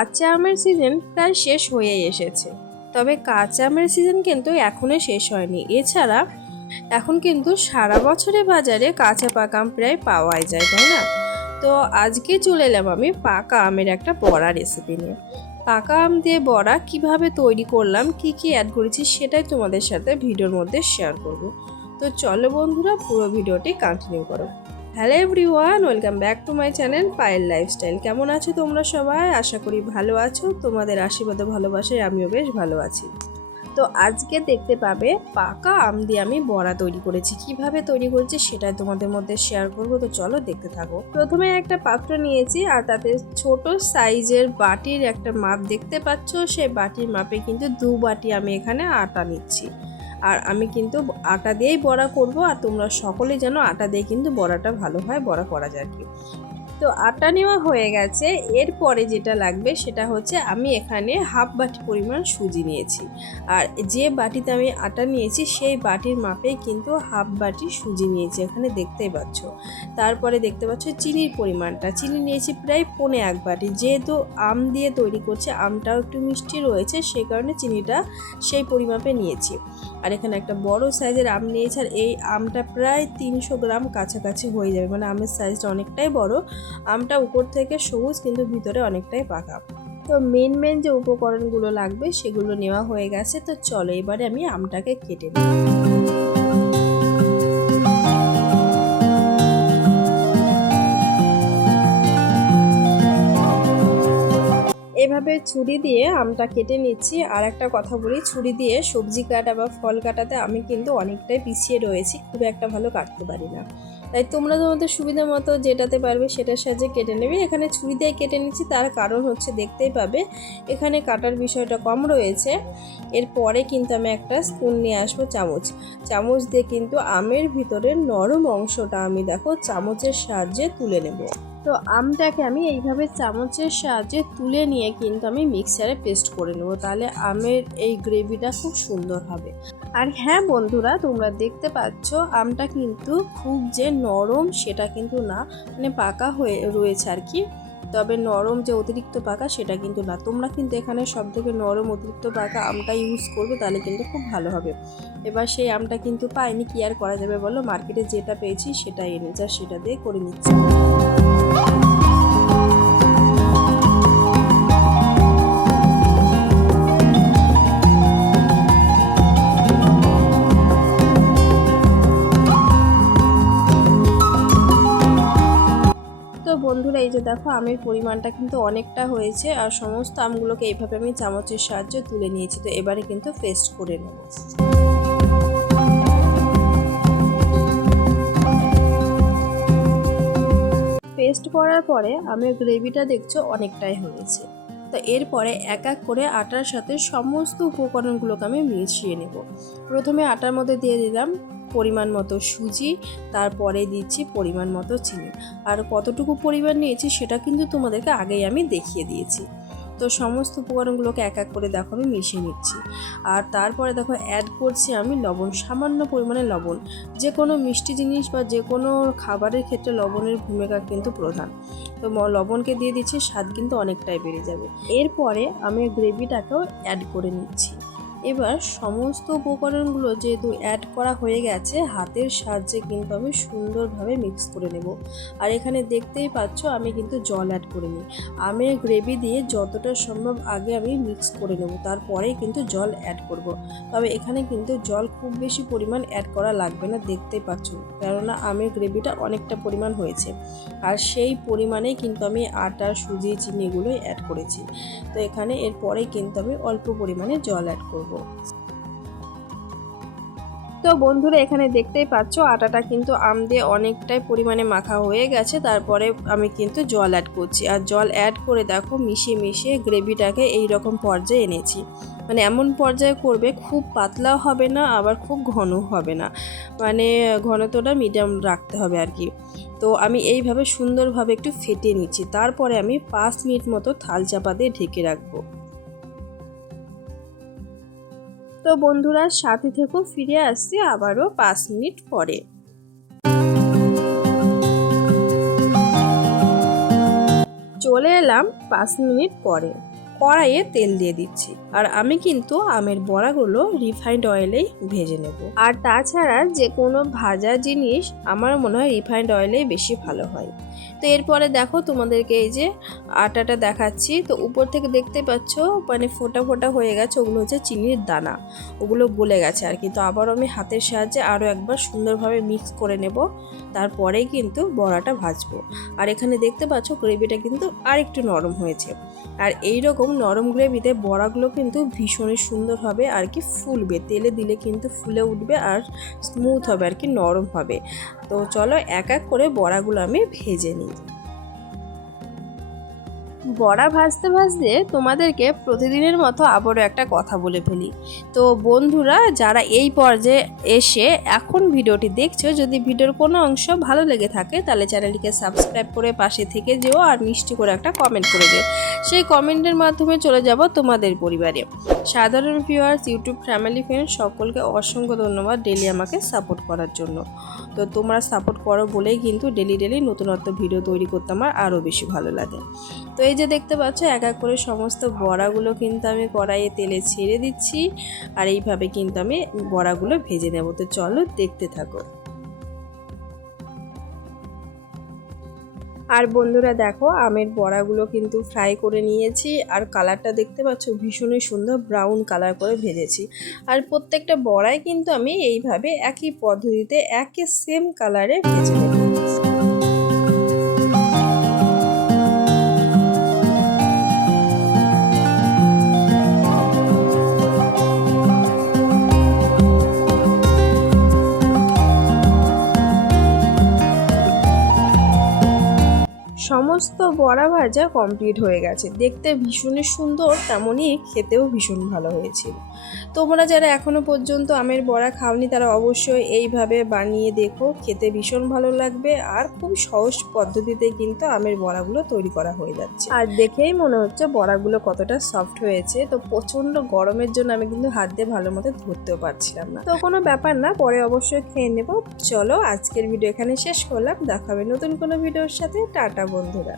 কাঁচা আমের সিজন প্রায় শেষ হয়ে এসেছে। তবে কাঁচা আমের সিজন কিন্তু এখনও শেষ হয়নি। এছাড়া এখন কিন্তু সারা বছরে বাজারে কাঁচা পাকা আম প্রায় পাওয়াই যায়, তাই না? তো আজকে চলে এলাম আমি পাকা আমের একটা বড়া রেসিপি নিয়ে। পাকা আম দিয়ে বড়া কীভাবে তৈরি করলাম, কি কি অ্যাড করেছি সেটাই তোমাদের সাথে ভিডিওর মধ্যে শেয়ার করব। তো চলো বন্ধুরা, পুরো ভিডিওটি কন্টিনিউ করো। Hello everyone, welcome back to my channel Payel lifestyle. কেমন আছো তোমরা সবাই? আশা করি ভালো আছো। তোমাদের আশীর্বাদে ভালোবাসায় আমিও বেশ ভালো আছি। তো আজকে দেখতে পাবে পাকা আম দিয়ে আমি বড়া তৈরি করেছি। কীভাবে তৈরি করেছি সেটা তোমাদের মধ্যে শেয়ার করব। তো চলো দেখতে থাকো। প্রথমে একটা পাত্র নিয়েছি আর তাতে ছোট সাইজের বাটির একটা মাপ দেখতে পাচ্ছ। সেই বাটির মাপে কিন্তু দু বাটি আমি এখানে আটা নিচ্ছি। আর আমি কিন্তু আটা দিয়েই বড়া করব, আর তোমরা সকলে যেন আটা দিয়ে কিন্তু বড়াটা ভালো হয়, বড়া করা যায় কি। তো আটা নেওয়া হয়ে গেছে। এরপরে যেটা লাগবে সেটা হচ্ছে আমি এখানে হাফ বাটি পরিমাণ সুজি নিয়েছি। আর যে বাটিতে আমি আটা নিয়েছি সেই বাটির মাপেই কিন্তু হাফ বাটি সুজি নিয়েছি, এখানে দেখতেই পাচ্ছ। তারপরে দেখতে পাচ্ছ চিনির পরিমাণটা। চিনি নিয়েছি প্রায় পৌনে এক বাটি। যেহেতু আম দিয়ে তৈরি করছে, আমটাও একটু মিষ্টি রয়েছে সেই কারণে চিনিটা সেই পরিমাপে নিয়েছি। আর এখানে একটা বড় সাইজের আম নিয়েছি, আর এই আমটা প্রায় তিনশো গ্রাম কাছাকাছি হয়ে যাবে। মানে আমের সাইজটা অনেকটাই বড়। আমটা উপর থেকে সবুজ কিন্তু ভিতরে অনেকটাই পাকা। তো মেন মেন যে উপকরণগুলো লাগবে সেগুলো নেওয়া হয়ে গেছে, তো চলো এবারে আমি আমটাকে কেটে নিই। এভাবে ছুরি দিয়ে আমটা কেটে নিচ্ছি। আর একটা কথা বলি, ছুরি দিয়ে সবজি কাটা বা ফল কাটাতে আমি কিন্তু অনেকটাই পিছিয়ে রয়েছি, খুব একটা ভালো কাটতে পারি না। তাই তোমরা তোমাদের সুবিধা মতো যেটাতে পারবে সেটার সাহায্যে কেটে নেবে। এখানে ছুরি দিয়ে কেটে নিচ্ছি, তার কারণ হচ্ছে দেখতেই পাবে, এখানে কাটার বিষয়টা কম রয়েছে। এরপরে কিন্তু আমি একটা স্পুন নিয়ে আসব, চামচ। চামচ দিয়ে কিন্তু আমের ভিতরের নরম অংশটা আমি দেখো, চামচের সাহায্যে তুলে নেব। তো আমটাকে আমি এইভাবে চামচের সাহায্যে তুলে নিয়ে কিন্তু আমি মিক্সারে পেস্ট করে নেব। তাহলে আমের এই গ্রেভিটা খুব সুন্দর হবে। আর হ্যাঁ বন্ধুরা, তোমরা দেখতে পাচ্ছ, আমটা কিন্তু খুব যে নরম সেটা কিন্তু না। মানে পাকা হয়ে রয়েছে আর কি। তবে নরম যে অতিরিক্ত পাকা সেটা কিন্তু না। তোমরা কিন্তু এখানে সব থেকে নরম অতিরিক্ত পাকা আমটা ইউজ করবে, তাহলে কিন্তু খুব ভালো হবে। এবার সেই আমটা কিন্তু পাইনি, কি আর করা যাবে বলো? মার্কেটে যেটা পেয়েছি সেটাই এনে যা সেটা দিয়ে করে নিচ্ছি। দেখো আমের পরিমাণটা কিন্তু অনেকটা হয়েছে আর সমস্ত আমগুলোকে এইভাবে আমি চামচের সাহায্যে তুলে নিয়েছি। তো এবারে কিন্তু পেস্ট করে নেব। পেস্ট করার পরে আমের গ্রেভিটা দেখছ অনেকটাই হয়েছে। তো এরপরে এক এক করে আটার সাথে সমস্ত উপকরণগুলোকে আমি মিশিয়ে নেব। প্রথমে আটার মধ্যে দিয়ে দিলাম পরিমাণ মতো সুজি, তারপরে দিচ্ছি পরিমাণ মতো চিনি। আর কতটুকু পরিমাণ নিয়েছি সেটা কিন্তু তোমাদেরকে আগেই আমি দেখিয়ে দিয়েছি। তো সমস্ত উপকরণগুলোকে এক এক করে দেখো আমি মিশিয়ে নিচ্ছি। আর তারপরে দেখো অ্যাড করছি আমি লবণ, সামান্য পরিমাণে লবণ। যে কোনো মিষ্টি জিনিস বা যে কোনো খাবারের ক্ষেত্রে লবণের ভূমিকা কিন্তু প্রধান। তো লবণকে দিয়ে দিচ্ছি, স্বাদ কিন্তু অনেকটাই বেড়ে যাবে। এরপরে আমি গ্রেভিটাকেও অ্যাড করে নিচ্ছি। এবার সমস্ত উপকরণগুলো যেহেতু অ্যাড করা হয়ে গেছে, হাতের সাহায্যে কিন্তু আমি সুন্দরভাবে মিক্স করে নেব। আর এখানে দেখতেই পাচ্ছ আমি কিন্তু জল অ্যাড করিনি। আমের গ্রেভি দিয়ে যতটা সম্ভব আগে আমি মিক্স করে নেব, তারপরেই কিন্তু জল অ্যাড করব। তবে এখানে কিন্তু জল খুব বেশি পরিমাণ অ্যাড করা লাগবে না, দেখতেই পাচ্ছ। কেননা আমের গ্রেভিটা অনেকটা পরিমাণ হয়েছে। আর সেই পরিমাণে কিন্তু আমি আটা, সুজি চিনি এগুলোই অ্যাড করেছি। তো এখানে এরপরেই কিন্তু আমি অল্প পরিমাণে জল অ্যাড করব। তো বন্ধুরা, এখানে দেখতেই পাচ্ছ, আটাটা কিন্তু আম দিয়ে অনেকটাই পরিমাণে মাখা হয়ে গেছে। তারপরে আমি কিন্তু জল অ্যাড করছি। আর জল অ্যাড করে দেখো, মিশিয়ে মিশিয়ে গ্রেভিটাকে এই রকম পর্যায়ে এনেছি। মানে এমন পর্যায়ে করবে, খুব পাতলাও হবে না, আবার খুব ঘন হবে না। মানে ঘনত্বটা মিডিয়াম রাখতে হবে আর কি। তো আমি এইভাবে সুন্দরভাবে একটু ফেটে নিচ্ছি। তারপরে আমি পাঁচ মিনিট মতো থাল চাপা দিয়ে ঢেকে রাখব। তো বন্ধুরা, সাথে থেকেও ফিরে আসছি আবারও পাঁচ মিনিট পরে। চলে এলাম পাঁচ মিনিট পরে। কড়াইয়ে তেল দিয়ে দিচ্ছি। আর আমি কিন্তু আমের বড়াগুলো রিফাইন্ড অয়েলেই ভেজে নেব। আর তাছাড়া যে কোনো ভাজা জিনিস আমার মনে হয় রিফাইন্ড অয়েলেই বেশি ভালো হয়। তো এরপরে দেখো তোমাদেরকে এই যে আটাটা দেখাচ্ছি। তো উপর থেকে দেখতে পাচ্ছ মানে ফোটা ফোটা হয়ে গেছে। ওগুলো হচ্ছে চিনির দানা। ওগুলো গলে গেছে আর কি। তো আবার আমি হাতের সাহায্যে আরও একবার সুন্দরভাবে মিক্স করে নেব। তারপরেই কিন্তু বড়াটা ভাজবো। আর এখানে দেখতে পাচ্ছ গ্রেভিটা কিন্তু আর একটু নরম হয়েছে। আর এই রকম নরম গ্রেভিতে বড়াগুলো কিন্তু ভীষণই সুন্দর হবে আর কি ফুলবে। তেলে দিলে কিন্তু ফুলে উঠবে আর স্মুথ হবে আর কি, নরম হবে। তো চলো এক এক করে বড়াগুলো আমি ভেজে নিই। বড়া ভাজতে ভাজতে তোমাদেরকে প্রতিদিনের মতো আবারও একটা কথা বলে ফেলি। তো বন্ধুরা, যারা এই পর্যায়ে এসে এখন ভিডিওটি দেখছ, যদি ভিডিওর কোনো অংশ ভালো লেগে থাকে, তাহলে চ্যানেলটিকে সাবস্ক্রাইব করে পাশে থেকে যেও আর মিষ্টি করে একটা কমেন্ট করে দিও। সেই কমেন্টের মাধ্যমে চলে যাব তোমাদের পরিবারে। সাধারণ ভিউয়ার্স ইউটিউব ফ্যামিলি ফ্রেন্ড সকলকে অসংখ্য ধন্যবাদ ডেলি আমাকে সাপোর্ট করার জন্য। তো তোমরা সাপোর্ট করো বলেই কিন্তু ডেলি ডেলি নতুনত্ব ভিডিও তৈরি করতে আমার আরও বেশি ভালো লাগে। তো এই যে দেখতে পাচ্ছ, এক এক করে সমস্ত বড়াগুলো কিন্তু আমি কড়াইয়ে তেলে ছেড়ে দিচ্ছি আর এইভাবে কিন্তু আমি বড়াগুলো ভেজে নেব। তো চলো দেখতে থাকো। আর বন্ধুরা দেখো, আমের বড়াগুলো কিন্তু ফ্রাই করে নিয়েছি আর কালারটা দেখতে পাচ্ছ, ভীষণই সুন্দর ব্রাউন কালার করে ভেজেছি। আর প্রত্যেকটা বড়াই কিন্তু আমি এইভাবে একই পদ্ধতিতে, একই সেম কালারে ভেজে নেব সমস্ত বড়া ভাজা কমপ্লিট হয়ে গেছে। দেখতে ভীষণই সুন্দর তেমনই খেতেও ভীষণ ভালো হয়েছিল। তোমরা যারা এখনও পর্যন্ত আমের বড়া খাওনি, তারা অবশ্যই এইভাবে বানিয়ে দেখো। খেতে ভীষণ ভালো লাগবে আর খুব সহজ পদ্ধতিতে কিন্তু আমের বড়াগুলো তৈরি করা হয়ে যাচ্ছে। আর দেখেই মনে হচ্ছে বড়াগুলো কতটা সফট হয়েছে। তো প্রচণ্ড গরমের জন্য আমি কিন্তু হাত দিয়ে ভালো মতো ধরতেও পারছিলাম না। তো কোনো ব্যাপার না, পরে অবশ্যই খেয়ে নেব। চলো আজকের ভিডিও এখানে শেষ করলাম। দেখাবে নতুন কোনো ভিডিওর সাথে। টাটা বন্ধুরা।